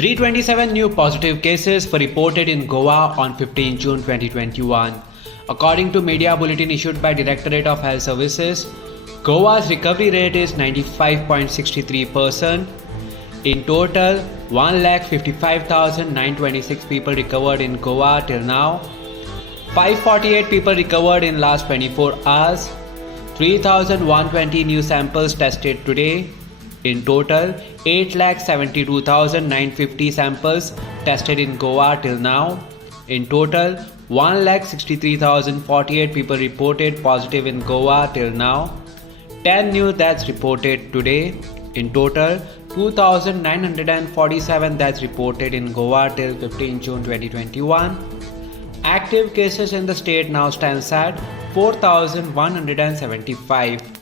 327 new positive cases were reported in Goa on 15 June 2021. According to media bulletin issued by Directorate of Health Services, Goa's recovery rate is 95.63%. In total, 1,55,926 people recovered in Goa till now. 548 people recovered in last 24 hours. 3,120 new samples tested today. In total, 8,72,950 samples tested in Goa till now. In total, 1,63,048 people reported positive in Goa till now. 10 new deaths reported today. In total, 2,947 deaths reported in Goa till 15 June 2021. Active cases in the state now stands at 4,175.